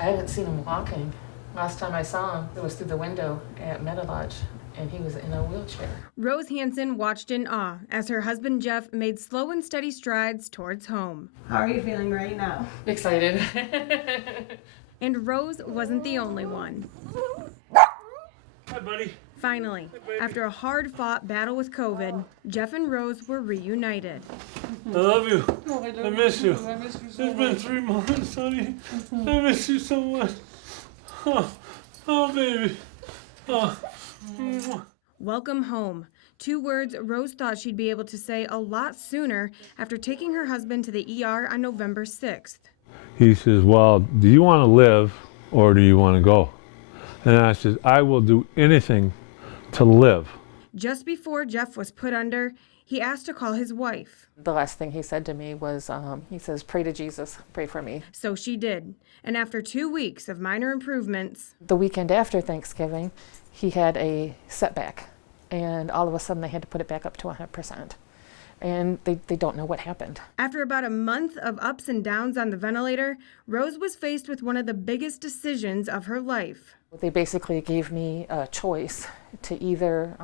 I haven't seen him walking. Last time I saw him, it was through the window at Meadow Lodge, and he was in a wheelchair. Rose Hansen watched in awe as her husband Jeff made slow and steady strides towards home. How are you feeling right now? Excited. And Rose wasn't the only one. Hi, buddy. Finally, after a hard-fought battle with COVID, Jeff and Rose were reunited. I love you. I miss you. It's been 3 months, honey. I miss you so much. Oh, baby. Oh. Welcome home. 2 words Rose thought she'd be able to say a lot sooner after taking her husband to the ER on November 6th. He says, well, do you want to live or do you want to go? And I said, I will do anything to live. Just before Jeff was put under, he asked to call his wife. The last thing he said to me was, he says, pray to Jesus, pray for me. So she did. And after 2 weeks of minor improvements, The weekend after Thanksgiving, he had a setback, and all of a sudden they had to put it back up to 100%. And they don't know what happened. after about a month of ups and downs on the ventilator, Rose was faced with one of the biggest decisions of her life. They basically gave me a choice to either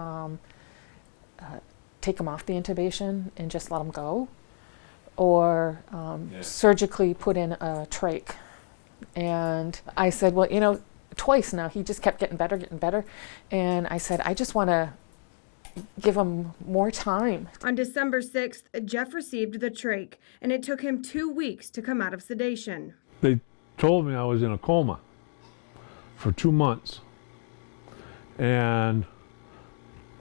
take him off the intubation and just let him go, or surgically put in a trach. And I said, well, twice now, he just kept getting better. And I said, I just want to give him more time. On December 6th, Jeff received the trach, and it took him 2 weeks to come out of sedation. They told me I was in a coma for 2 months. And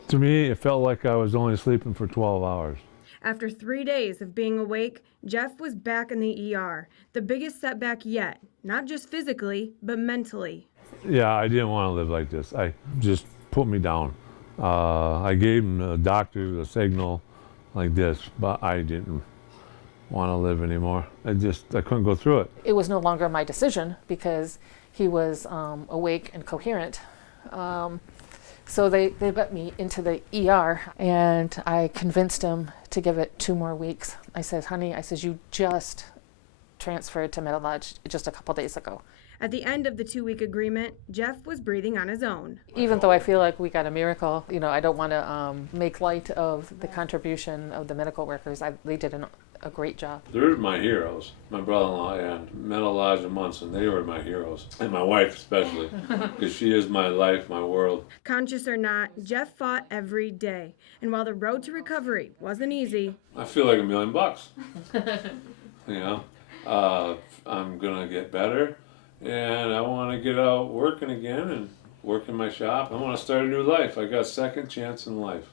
to me, it felt like I was only sleeping for 12 hours. After 3 days of being awake, Jeff was back in the ER, the biggest setback yet, not just physically, but mentally. Yeah, I didn't want to live like this. I just put me down. I gave the doctor a signal like this, but I didn't want to live anymore. I couldn't go through it. It was no longer my decision because he was awake and coherent. So they got me into the ER, and I convinced him to give it 2 more weeks. I said, honey, you just transferred to Meadow Lodge just a couple days ago. At the end of the 2-week agreement, Jeff was breathing on his own. Even though I feel like we got a miracle, I don't want to make light of the contribution of the medical workers. They did a great job. They're my heroes. My brother-in-law and Meadow Lodge and Munson, they were my heroes. And my wife especially, because she is my life, my world. Conscious or not, Jeff fought every day. And while the road to recovery wasn't easy, I feel like $1 million. I'm gonna get better, and I want to get out working again and work in my shop. I want to start a new life. I got a second chance in life.